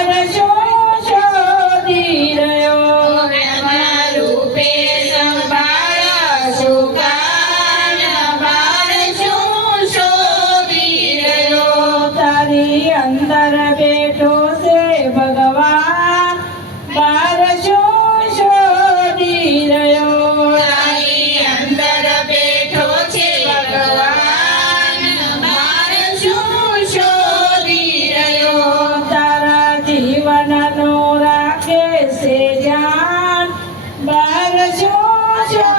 બાર શું શોધી રહ્યો એમના રૂપે સંભાળ સુકાન બાર શું શોધી રહ્યો તારી અંદર બેઠો છે ભગવાન બાર શું શોધી રહ્યો તારી અંદર બેઠો છે ભગવાન બાર શું શોધી રહ્યો તારા જીવનનો રાખે છે જાન બાર શું